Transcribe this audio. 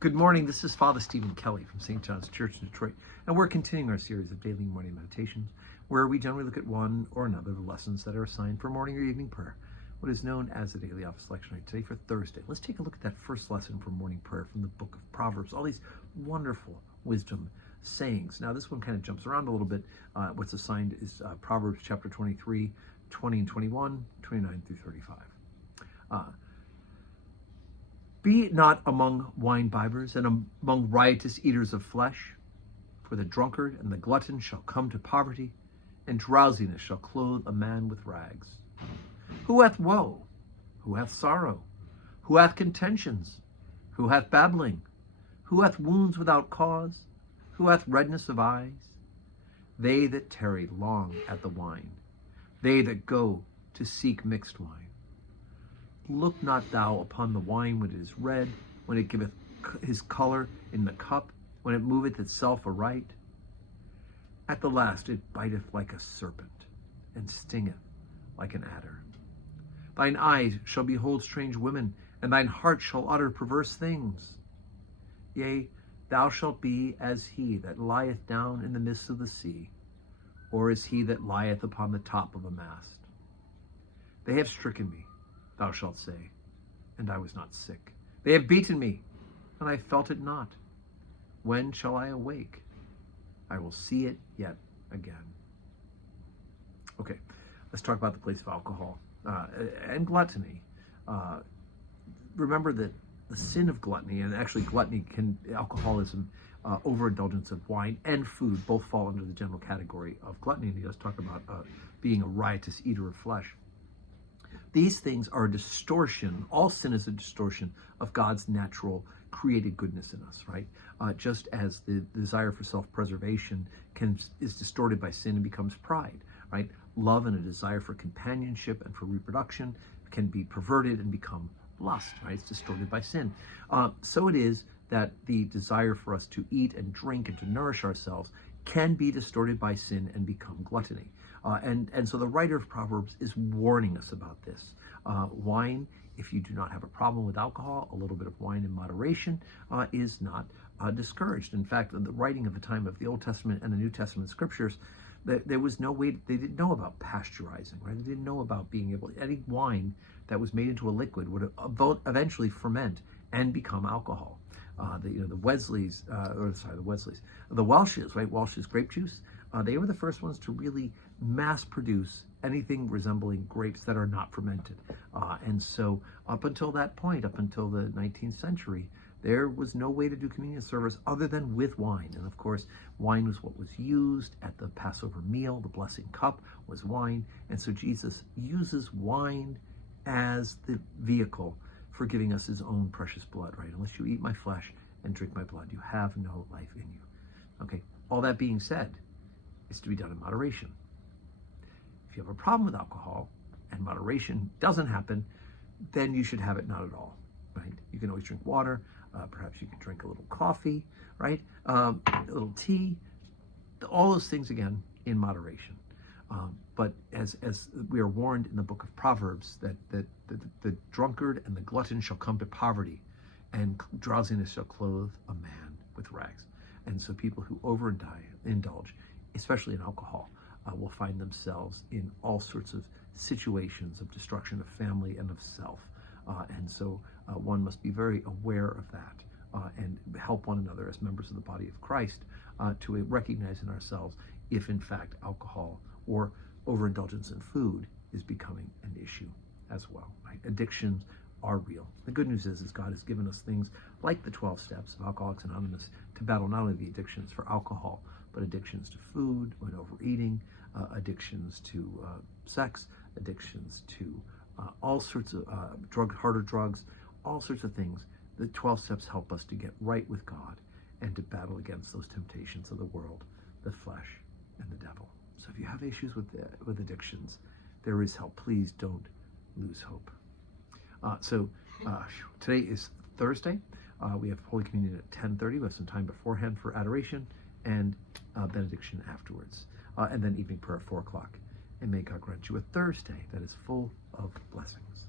Good morning. This is Father Stephen Kelly from St. John's Church in Detroit, and we're continuing our series of daily morning meditations where we generally look at one or another of the lessons that are assigned for morning or evening prayer, what is known as the Daily Office Lectionary. Today for Thursday, let's take a look at that first lesson for morning prayer from the book of Proverbs, all these wonderful wisdom sayings. Now, this one kind of jumps around a little bit. What's assigned is Proverbs chapter 23, 20 and 21, 29 through 35. Be not among wine-bibbers and among riotous eaters of flesh, for the drunkard and the glutton shall come to poverty, and drowsiness shall clothe a man with rags. Who hath woe? Who hath sorrow? Who hath contentions? Who hath babbling? Who hath wounds without cause? Who hath redness of eyes? They that tarry long at the wine, they that go to seek mixed wine. Look not thou upon the wine when it is red, when it giveth his color in the cup, when it moveth itself aright. At the last it biteth like a serpent, and stingeth like an adder. Thine eyes shall behold strange women, and thine heart shall utter perverse things. Yea, thou shalt be as he that lieth down in the midst of the sea, or as he that lieth upon the top of a mast. They have stricken me, thou shalt say, and I was not sick. They have beaten me, and I felt it not. When shall I awake? I will see it yet again. Okay, let's talk about the place of alcohol and gluttony. Remember that the sin of gluttony, and actually gluttony alcoholism, overindulgence of wine and food, both fall under the general category of gluttony. And he does talk about being a riotous eater of flesh. These things are a distortion. All sin is a distortion of God's natural created goodness in us, right? Just as the desire for self-preservation is distorted by sin and becomes pride, right? Love and a desire for companionship and for reproduction can be perverted and become lust, right? It's distorted by sin. So it is that the desire for us to eat and drink and to nourish ourselves can be distorted by sin and become gluttony. And so the writer of Proverbs is warning us about this. Wine, if you do not have a problem with alcohol, a little bit of wine in moderation is not discouraged. In fact, in the writing of the time of the Old Testament and the New Testament scriptures, there was no way, they didn't know about pasteurizing, right? They didn't know about being able, any wine that was made into a liquid would eventually ferment and become alcohol. The Welshes, right? Welsh's grape juice. They were the first ones to really mass produce anything resembling grapes that are not fermented. And so up until that point, up until the 19th century, there was no way to do communion service other than with wine. And of course, wine was what was used at the Passover meal. The blessing cup was wine. And so Jesus uses wine as the vehicle for giving us his own precious blood, right? Unless you eat my flesh and drink my blood, you have no life in you. Okay, all that being said, it's to be done in moderation. If you have a problem with alcohol and moderation doesn't happen, then you should have it not at all, right? You can always drink water. Perhaps you can drink a little coffee, right? A little tea. All those things, again, in moderation. But as we are warned in the book of Proverbs, that the drunkard and the glutton shall come to poverty, and drowsiness shall clothe a man with rags. And so people who overindulge, especially in alcohol, will find themselves in all sorts of situations of destruction of family and of self. And so one must be very aware of that and help one another as members of the body of Christ to recognize in ourselves if in fact alcohol or overindulgence in food is becoming an issue as well, right? Addictions are real. The good news is God has given us things like the 12 steps of Alcoholics Anonymous to battle not only the addictions for alcohol, but addictions to food and overeating, addictions to sex, addictions to all sorts of harder drugs, all sorts of things. The 12 steps help us to get right with God and to battle against those temptations of the world, the flesh, and the devil. So if you have issues with addictions, there is help. Please don't lose hope. Today is Thursday. We have Holy Communion at 10:30. We have some time beforehand for adoration and benediction afterwards. And then evening prayer at 4 o'clock. And may God grant you a Thursday that is full of blessings.